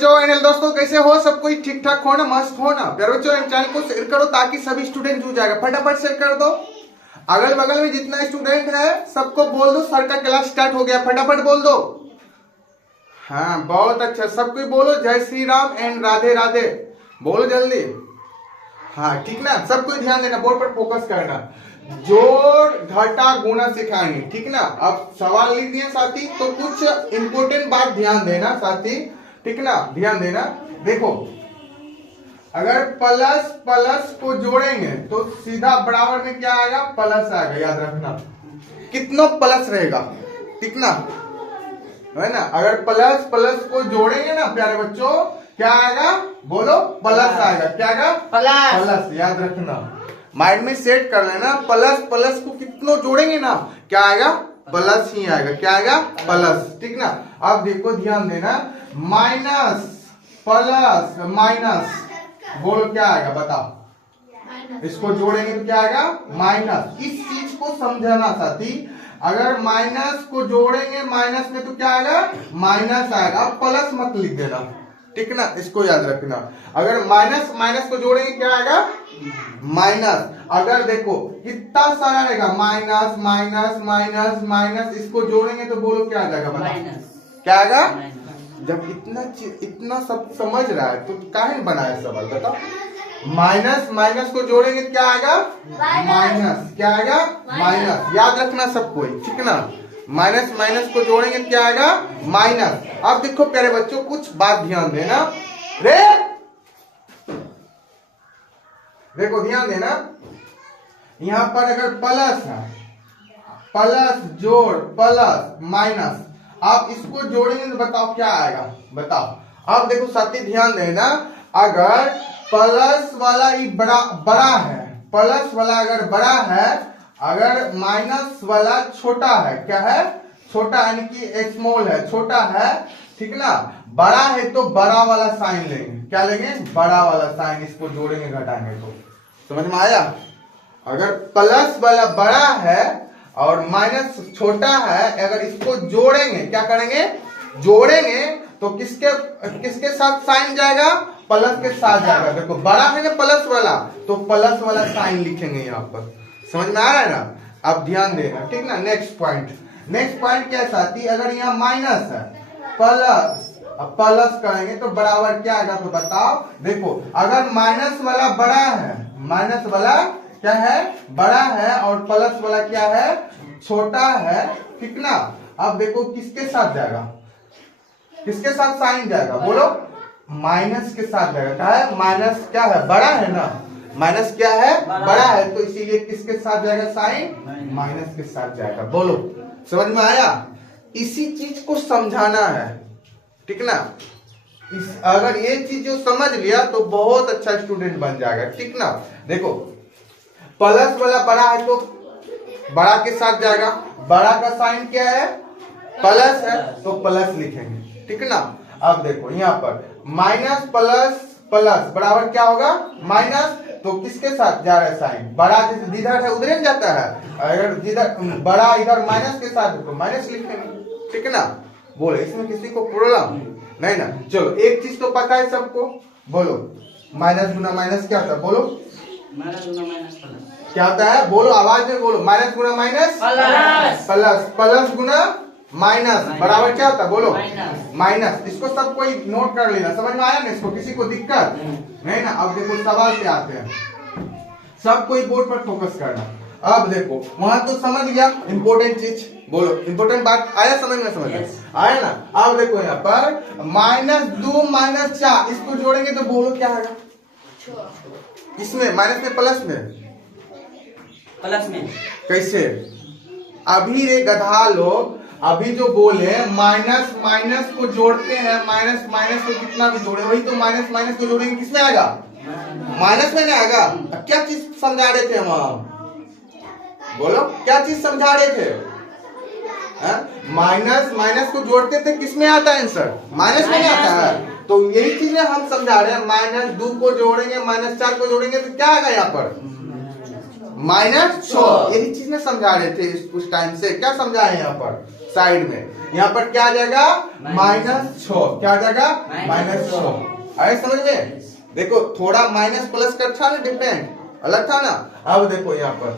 बच्चों एनएल दोस्तों कैसे हो? सब कोई ठीक ठाक हो ना, मस्त हो ना? प्यारे बच्चों चैनल को शेयर करो ताकि सभी स्टूडेंट जुड़ जाएगा। फटाफट शेयर कर दो। अगल बगल में जितना स्टूडेंट है सबको बोल दो सर का क्लास स्टार्ट हो गया। फटाफट बोल दो। हाँ बहुत अच्छा, सब कोई बोलो जय श्री राम एंड राधे राधे। बोलो जल्दी। हाँ ठीक ना, सब कोई ध्यान देना, बोर्ड पर फोकस करना। जोड़ घटा गुणा सिखाएंगे, ठीक ना। अब सवाल लिख दिए साथी, तो कुछ इंपोर्टेंट बात ध्यान देना साथी, ठीक ना, ध्यान देना। देखो अगर प्लस प्लस को जोड़ेंगे तो सीधा बराबर में क्या आएगा? प्लस आएगा, याद रखना। कितना प्लस रहेगा, ठीक ना, है ना। अगर प्लस प्लस को जोड़ेंगे ना प्यारे बच्चों, क्या आएगा? बोलो प्लस आएगा। क्या आएगा? प्लस। प्लस याद रखना, माइंड में सेट कर लेना। प्लस प्लस को कितनों जोड़ेंगे ना, क्या आएगा? प्लस ही आएगा। क्या आएगा? प्लस, ठीक ना। अब देखो ध्यान देना, माइनस प्लस माइनस, बोलो क्या आएगा? बताओ। इसको जोड़ेंगे तो क्या आएगा? माइनस। इस चीज को समझाना साथी, अगर माइनस को जोड़ेंगे माइनस में तो क्या आएगा? माइनस आएगा। प्लस मत लिख देना, ठीक ना, इसको याद रखना। अगर माइनस माइनस को जोड़ेंगे क्या आएगा? माइनस। अगर देखो कितना सारा रहेगा, माइनस माइनस माइनस माइनस, इसको जोड़ेंगे तो बोलो क्या आ जाएगा? बताओ क्या आएगा? जब इतना सब समझ रहा है तो काहे बनाया सवाल? बताओ। माइनस माइनस को जोड़ेंगे क्या आएगा? माइनस। क्या आएगा? माइनस। याद रखना सब कोई, ठीक ना। माइनस माइनस को जोड़ेंगे क्या आएगा? माइनस। अब देखो प्यारे बच्चों कुछ बात ध्यान देना रे, देखो ध्यान देना। यहां पर अगर प्लस है, प्लस जोड़ प्लस माइनस, आप इसको जोड़ेंगे तो बताओ क्या आएगा? बताओ। अब देखो साथी ध्यान देना, अगर प्लस वाला ही बड़ा है, प्लस वाला अगर बड़ा है, अगर माइनस वाला छोटा है, क्या है? छोटा, यानी कि स्मॉल है, छोटा है, ठीक ना। बड़ा है तो बड़ा वाला साइन लेंगे। क्या लेंगे? बड़ा वाला साइन। इसको जोड़ेंगे घटाएंगे तो समझ में आया? अगर प्लस वाला बड़ा है और माइनस छोटा है, अगर इसको जोड़ेंगे, क्या करेंगे? जोड़ेंगे तो किसके साथ साइन जाएगा? प्लस के साथ जाएगा। देखो बड़ा है ना प्लस वाला, तो प्लस वाला साइन लिखेंगे यहाँ पर। समझ में आ रहा है ना? अब ध्यान देना, ठीक ना। नेक्स्ट पॉइंट क्या साथी, अगर यहाँ माइनस है प्लस, अब प्लस करेंगे तो बराबर क्या आएगा? तो बताओ। देखो अगर माइनस वाला बड़ा है, माइनस वाला क्या है? बड़ा है, और प्लस वाला क्या है? छोटा है, ठीक ना। अब देखो किसके साथ जाएगा? किसके साथ साइन जाएगा? बोलो। माइनस के साथ जाएगा। क्या है? माइनस क्या है? बड़ा है ना, माइनस क्या है? बड़ा है, तो इसीलिए किसके साथ जाएगा साइन? माइनस के साथ जाएगा। बोलो समझ में आया? इसी चीज को समझाना है, ठीक ना। अगर ये चीज जो समझ लिया तो बहुत अच्छा स्टूडेंट बन जाएगा, ठीक ना। देखो प्लस वाला बड़ा है तो बड़ा के साथ जाएगा। बड़ा का साइन क्या है? प्लस है, तो प्लस लिखेंगे, ठीक ना। अब देखो यहाँ पर माइनस प्लस प्लस बराबर क्या होगा? माइनस। तो किसके साथ जा रहा है साइन? बड़ा जिधर है उधर जाता है। अगर जिधर बड़ा इधर माइनस के साथ तो माइनस लिखेंगे, ठीक ना। बोलो इसमें किसी को प्रॉब्लम नहीं ना? चलो एक चीज तो पता है सबको, बोलो माइनस गुना माइनस क्या होता है? बोलो माइनस गुना माइनस प्लस क्या होता है? बोलो आवाज में बोलो। माइनस गुना माइनस प्लस, प्लस प्लस गुना माइनस बराबर क्या होता है? बोलो माइनस। इसको सब कोई नोट कर लेना। समझ में आया ना? इसको किसी को दिक्कत नहीं ना? अब देखो सवाल पे आते हैं, सब कोई बोर्ड पर फोकस करना। अब देखो वहां तो समझ गया इंपोर्टेंट चीज, बोलो इंपोर्टेंट बात आया समझ में? समझ में आया ना? अब देखो यहाँ पर -2 -4, इसको जोड़ेंगे तो बोलो क्या आएगा? किसमें? माइनस में प्लस में? प्लस में। कैसे? अभी रे गधा लोग अभी जो बोले माइनस माइनस को जोड़ते हैं, माइनस माइनस को कितना भी जोड़े वही तो माइनस माइनस को जोड़ेंगे किसमें आएगा? माइनस में ना आएगा। क्या चीज समझा रहे थे हम? बोलो क्या चीज समझा रहे थे? माइनस माइनस को जोड़ते थे किसमें आता है आंसर? माइनस में आता है। तो यही चीजें हम समझा रहे हैं। -2 को जोड़ेंगे, -4 को जोड़ेंगे तो क्या आएगा यहाँ पर? -6। यही चीज में समझा रहे थे उस टाइम से। क्या समझाए यहाँ पर साइड में? यहाँ पर क्या आ जाएगा माइनस -6, क्या आ जाएगा माइनस -6। आए समझ में? देखो थोड़ा माइनस प्लस का था ना, डिफरेंट अलग था ना। अब देखो यहाँ पर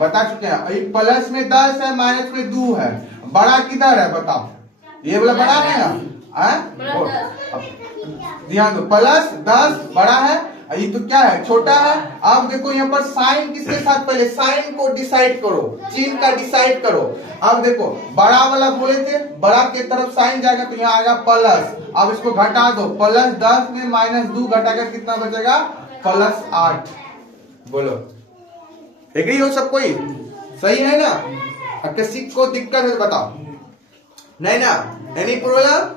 बता चुके हैं, ये प्लस में 10 है, माइनस में 2 है, बड़ा किधर है बताओ? ये वाला बड़ा है ना, ध्यान दो, प्लस 10 बड़ा है, ये तो क्या है छोटा है। अब देखो यहाँ पर साइन किसके साथ, पहले साइन को डिसाइड करो, चिन्ह का डिसाइड करो। अब देखो बड़ा वाला बोले थे, बड़ा के तरफ साइन जाएगा तो यहाँ आएगा प्लस। अब इसको घटा दो, प्लस 10 में -2 घटाकर कितना बचेगा +8। बोलो एग्री हो सब कोई? सही है ना? अब किसी को दिक्कत है तो बताओ, नहीं ना? Any problem?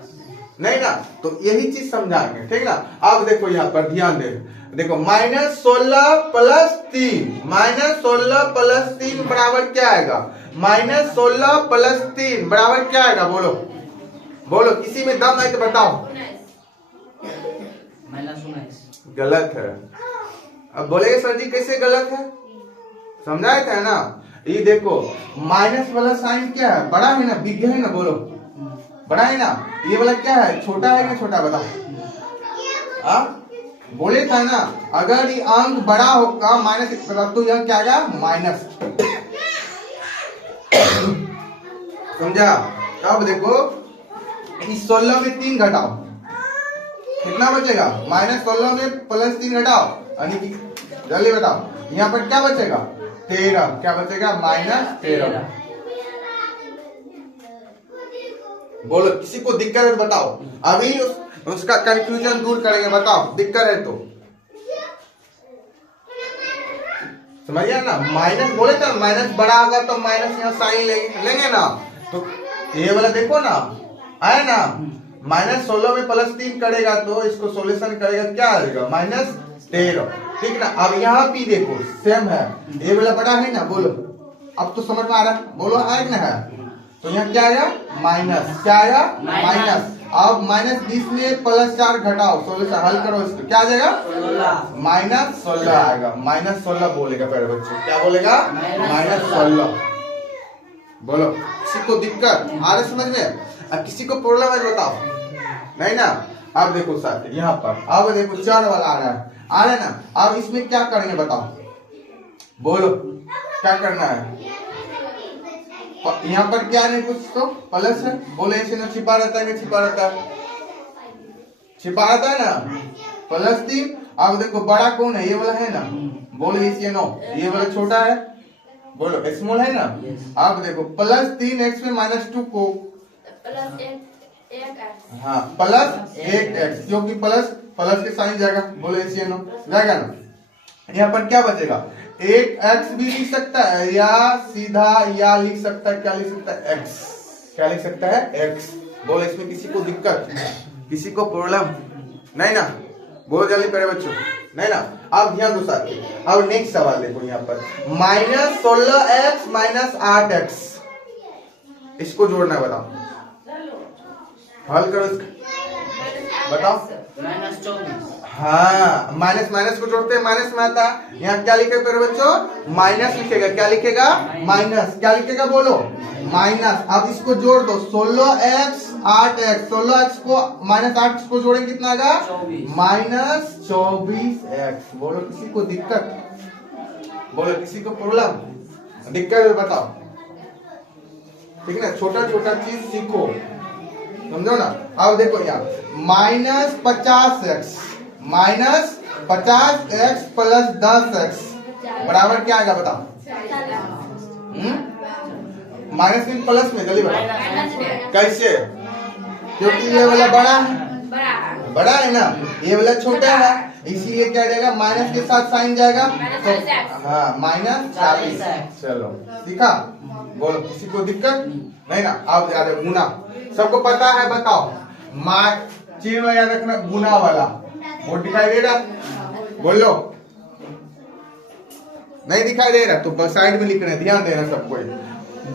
नहीं ना? तो यही चीज समझाएंगे, ठीक ना? अब देखो यहाँ पर ध्यान दे, देखो -16 + 3, -16 + 3 बराबर क्या आएगा? -16 + 3 बराबर क्या आएगा? बोलो बोलो, किसी में दम है तो बताओ। -19। गलत है। अब बोलेगे सर जी कैसे गलत है? समझाए थे ना? ये देखो माइनस वाला साइन क्या है, बड़ा है ना, बिग है ना, बोलो बड़ा है ना। ये वाला क्या है, छोटा है ना छोटा, बताओ। बोले था ना, अगर ये अंक बड़ा होगा माइनस तो यह क्या आएगा माइनस। समझा? अब देखो इस 16 में 3 घटाओ, कितना बचेगा? -16 में +3 घटाओ, जल्दी बताओ। यहाँ पर क्या बचेगा 13, क्या बचेगा -13। बोलो किसी को दिक्कत है तो बताओ, अभी उसका कंफ्यूजन दूर करेंगे, बताओ दिक्कत है तो। समझिए ना, माइनस बोले था, माइनस बड़ा होगा तो माइनस यहाँ साइन लेंगे ना, तो ये वाला देखो ना आया ना, -16 में +3 करेगा तो इसको सॉल्यूशन करेगा क्या आएगा -13, ठीक ना। अब यहाँ भी देखो सेम है, ये वाला बड़ा है ना, बोलो अब तो समझ में आ रहा है, बोलो आएगा ना है, तो यहाँ क्या आएगा माइनस, क्या आएगा माइनस। अब -20 में +4 घटाओ, सॉल्यूशन हल करो इसको, क्या आ जाएगा -16 आएगा। -16 बोलेगा पहले बच्चे, क्या बोलेगा -16। बोलो किसी को दिक्कत आ रहा समझ में? अब किसी को प्रॉब्लम है बताओ, नहीं ना? अब देखो सर यहाँ पर, अब देखो 4 वाला आ रहा है ना। अब इसमें क्या करेंगे बताओ, बोलो क्या करना है? यहाँ पर क्या नहीं, कुछ तो प्लस है, बोले ऐसे ना छिपा रहता है, छिपा रहता है, छिपा रहता है ना +3। अब देखो बड़ा कौन है, ये वाला है ना, बोले इसे नो, ये वाला छोटा है, बोलो स्मॉल है ना। अब देखो +3x में -2 को हाँ +1x, क्योंकि प्लस के साइन जाएगा, बोले इसे नो जाएगा ना। यहाँ पर क्या बचेगा, 1x भी लिख सकता है या सीधा या लिख सकता है, क्या लिख सकता है x, क्या लिख सकता है x। बोलो इसमें किसी को दिक्कत, किसी को प्रॉब्लम नहीं ना? बोलो जल्दी पहले बच्चों, नहीं ना? अब ध्यान दो साथी, अब नेक्स्ट सवाल देखो यहाँ पर -16x -8x, इसको जोड़ना है, बताओ हल करो इसका, बताओ। -24। हाँ माइनस को जोड़ते हैं माइनस में आता है, यहाँ क्या लिखेगा फिर बच्चों माइनस लिखेगा, क्या लिखेगा माइनस, क्या लिखेगा बोलो माइनस। अब इसको जोड़ दो 16x 8x, 16x को -8 को जोड़ेंगे कितना आएगा -24x। बोलो किसी को दिक्कत, बोलो किसी को प्रॉब्लम दिक्कत है बताओ, ठीक है ना? छोटा छोटा चीज सीखो, समझो ना। अब देखो यहाँ -50x + 10x बराबर क्या आएगा बताओ? माइनस में प्लस में, जल्दी बताओ कैसे? क्योंकि ये वाला बड़ा है ना, ये वाला छोटा है, इसीलिए क्या जाएगा माइनस के साथ साइन जाएगा, तो हाँ -40। चलो सीखा, बोलो किसी को दिक्कत नहीं ना? अब याद है गुना, सबको पता है, बताओ चिन्ह याद रखना, गुना वाला बोर्ड दिखाई दे रहा, बोलो नहीं दिखाई दे रहा तो साइड में लिख रहे, ध्यान देना सब कोई।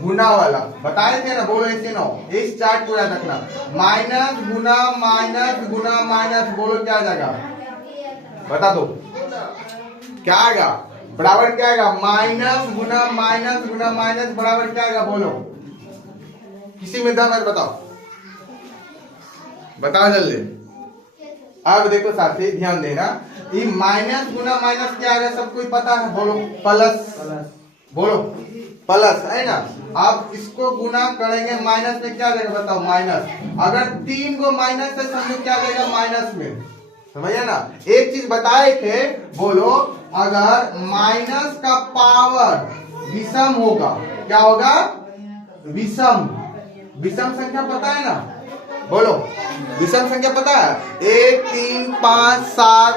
गुना वाला बताए थे ना, बोलो ऐसे नो, इस चार्ट को याद रखना, माइनस गुना माइनस गुना माइनस, बोलो क्या आ जाएगा बता दो, क्या आएगा बराबर क्या आएगा माइनस गुना माइनस बराबर क्या आएगा, बोलो किसी में दम है बताओ। बताओ जल्दी। अब देखो साथी ध्यान देना, ये माइनस गुना माइनस क्या है सबको ही पता है, बोलो प्लस। बोलो प्लस है ना। आप इसको गुना करेंगे माइनस में क्या जाएगा बताओ, माइनस। अगर 3 को माइनस है समझो क्या जाएगा माइनस में, समझिए ना। एक चीज बताए थे, बोलो अगर माइनस का पावर विषम होगा, क्या होगा, विषम। विषम संख्या पता है ना, बोलो विषम संख्या पता है, 1 3 5 7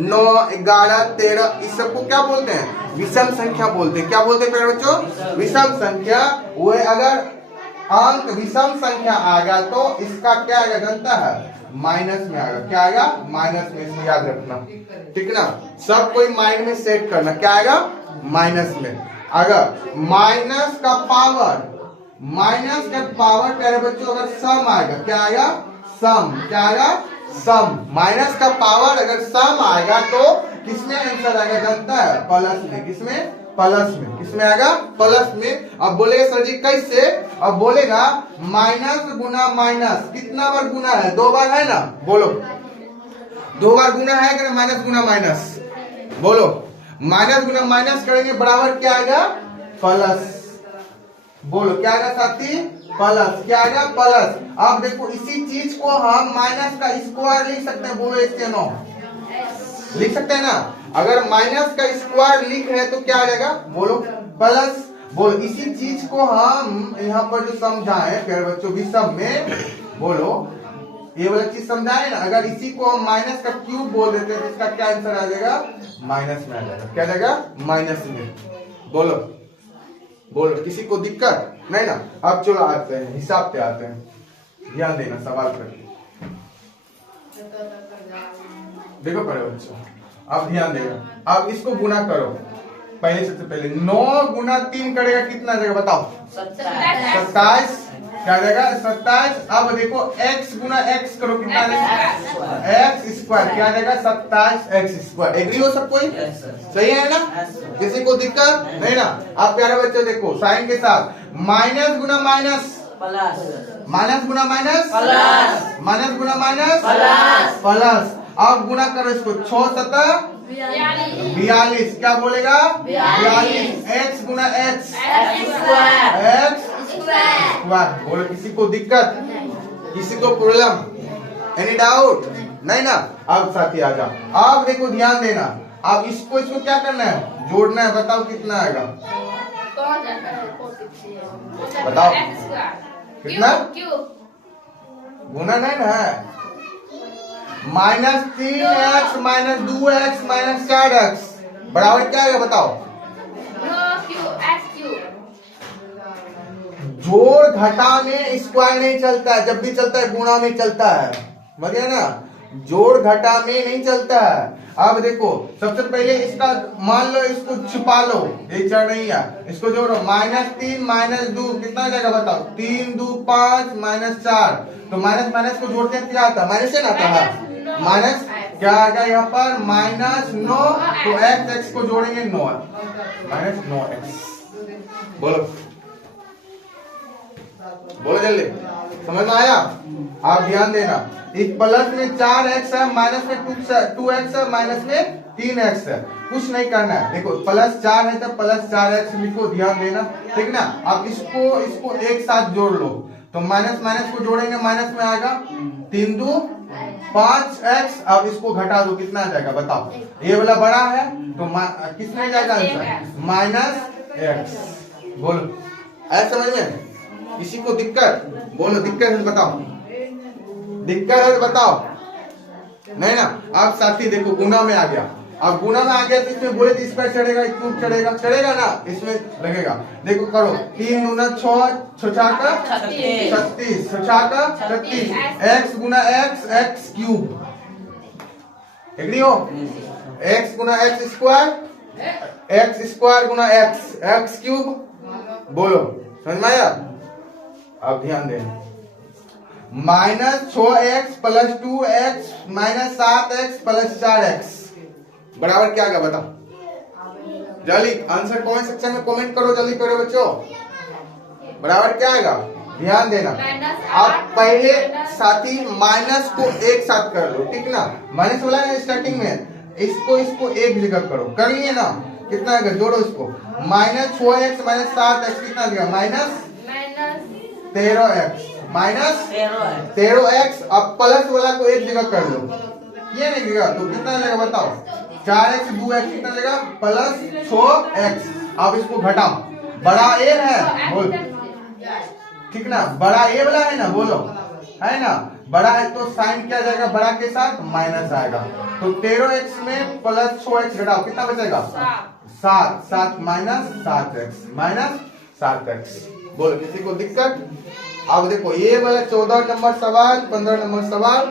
9 11 13, इस सबको क्या बोलते हैं, विषम संख्या बोलते हैं। क्या बोलते हैं प्यारे बच्चों, विषम संख्या। वो अगर अंक विषम संख्या आ गया तो इसका क्या आएगा जानता है, माइनस में आएगा। क्या आएगा, माइनस में। इसको याद रखना, ठीक ना। सब कोई माइंड में सेट करना, क्या आएगा, माइनस में। अगर माइनस का पावर प्यारे बच्चों अगर सम आएगा, क्या आएगा, सम। क्या आएगा, सम। माइनस का पावर अगर सम आएगा तो किसमें आंसर आएगा जानता है, प्लस में। किसमें, प्लस में। किसमें आएगा, प्लस में। अब बोलेगा सर जी कैसे, अब बोलेगा माइनस गुना माइनस कितना बार गुना है, 2 बार है ना, बोलो 2 बार गुना है कि माइनस गुना माइनस, बोलो माइनस गुना माइनस करेंगे बराबर क्या आएगा, प्लस। बोलो क्या आएगा साथी, प्लस। क्या आएगा, प्लस। अब देखो इसी चीज को हम माइनस का स्क्वायर लिख सकते हैं, बोलो इसके नो लिख सकते हैं ना। अगर माइनस का स्क्वायर लिख रहे तो क्या आ जाएगा, बोलो प्लस। बोलो इसी चीज को हम यहाँ पर जो समझाए प्यारे बच्चों विषम में, बोलो ये वाला चीज समझाए ना। अगर इसी को हम माइनस का क्यूब बोल देते हैं तो इसका क्या आंसर आ जाएगा, माइनस में आ जाएगा। क्या जाएगा, माइनस में। बोलो बोलो किसी को दिक्कत नहीं ना। अब चलो आते हैं हिसाब पे आते हैं, ध्यान देना सवाल पर। देखो पढ़े बच्चों, अब ध्यान देना। अब इसको गुना करो, पहले सबसे पहले 9 गुना 3 करेगा कितना जाएगा बताओ, 27। क्या जाएगा, 27। अब देखो x गुना x करो कितना जाएगा, x स्क्वायर। क्या जाएगा, 27x स्क्वायर। एग्री हो सब कोई, सही है ना, किसी को दिक्कत नहीं ना। अब प्यारे बच्चों देखो साइन के साथ, माइनस गुना माइनस माइनस गुना माइनस माइनस गुना माइनस प्लस। अब गुना करो इसको, 6 7 42। क्या बोलेगा, 42। x गुना x स्क्वायर। बोलो किसी को दिक्कत, किसी को प्रॉब्लम, एनी डाउट नहीं ना। अब साथी आ जाओ, अब देखो ध्यान देना। अब इसको क्या करना है, जोड़ना है। बताओ कितना आएगा, बताओ कितना, गुना नहीं ना है। -3x -2x -4x बराबर क्या आएगा बताओ, जोड़ घटा में स्क्वायर नहीं चलता है, जब भी चलता है गुणा में चलता है, समझिए ना। जोड़ घटा में नहीं चलता है। अब देखो सबसे पहले इसका मान लो, इसको छुपा लो, ये चढ़ नहीं है, इसको जोड़ो। -3 -2 कितना आ जाएगा बताओ, 3 2 5 -4। तो माइनस माइनस को जोड़ते हैं क्या आता है, माइनस से ना आता है, माइनस। क्या आ गया यहाँ पर, -9। तो x को जोड़ेंगे 9, -9x। बोलो बोलो जल्दी, समझ में आया। आप ध्यान देना, इस प्लस में 4x है, माइनस में 2x है, माइनस में 3x है। कुछ नहीं करना है, देखो +4 है तो +4x लिखो, ध्यान देना, ठीक ना। अब इसको एक साथ जोड़ लो, तो माइनस माइनस को जोड़ेंगे, माइनस में आएगा 3 2 5x। अब इसको घटा दो, कितना आ जाएगा बताओ, ये वाला बड़ा है तो किसमें जाएगा आंसर, -x। बोलो ऐसा समझ में, किसी को दिक्कत, बोलो दिक्कत है बताओ, दिक्कत है तो बताओ नहीं ना। अब साथी देखो गुना में आ गया, अब गुना में आ गया तो इसमें बोले तो स्क्वायर चढ़ेगा, क्यूब चढ़ेगा, चढ़ेगा ना, इसमें लगेगा। देखो करो, 3 गुना 6 6 का 36, 6 का 36, x गुना x क्यूब। एग्री हो, x गुना x स्क्वायर, x स्क्वायर गुना x क्यूब। बोलो समझ में आया। अब ध्यान देना, -6x + 2x -7x + 4x बराबर क्या आएगा बताओ जल्दी। आंसर कमेंट सेक्शन में कमेंट करो जल्दी, प्यारे बच्चों, बराबर क्या आएगा, ध्यान देना, आप पहले साथी माइनस को एक साथ कर लो, ठीक ना। माइनस वाला है स्टार्टिंग में, इसको एक जगह करो, कर लिए ना। कितना आएगा, जोड़ो इसको, माइनस 4x माइनस 7x कितना देगा, माइनस 13x माइनस 13x। अब प्लस वाला को एक जगह कर लो, ये नहीं देगा तो कितना देगा बताओ, 4x 2x कितना देगा, प्लस 6x। अब इसको घटाओ, बड़ा ए है बोल, ठीक ना, बड़ा ए वाला है ना, बोलो है ना, बड़ा है तो साइन क्या जाएगा, बड़ा के साथ माइनस आएगा। तो 13x में प्लस 6x घटाओ, कितना बचेगा, 7, 7 माइनस 7x। बोलो किसी को दिक्कत। अब देखो ये वाला 14 नंबर सवाल, 15 नंबर सवाल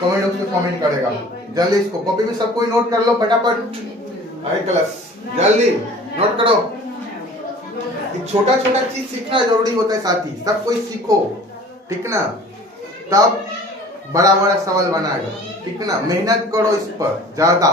कमेंट बॉक्स में कमेंट करेगा। जल्दी इसको कॉपी में सब कोई नोट कर लो फटाफट, अरे क्लास जल्दी नोट करो। छोटा छोटा चीज सीखना जरूरी होता है साथी, सब कोई सीखो, ठीक ना, तब बड़ा बड़ा सवाल बनाएगा, ठीक ना। मेहनत करो इस पर ज्यादा।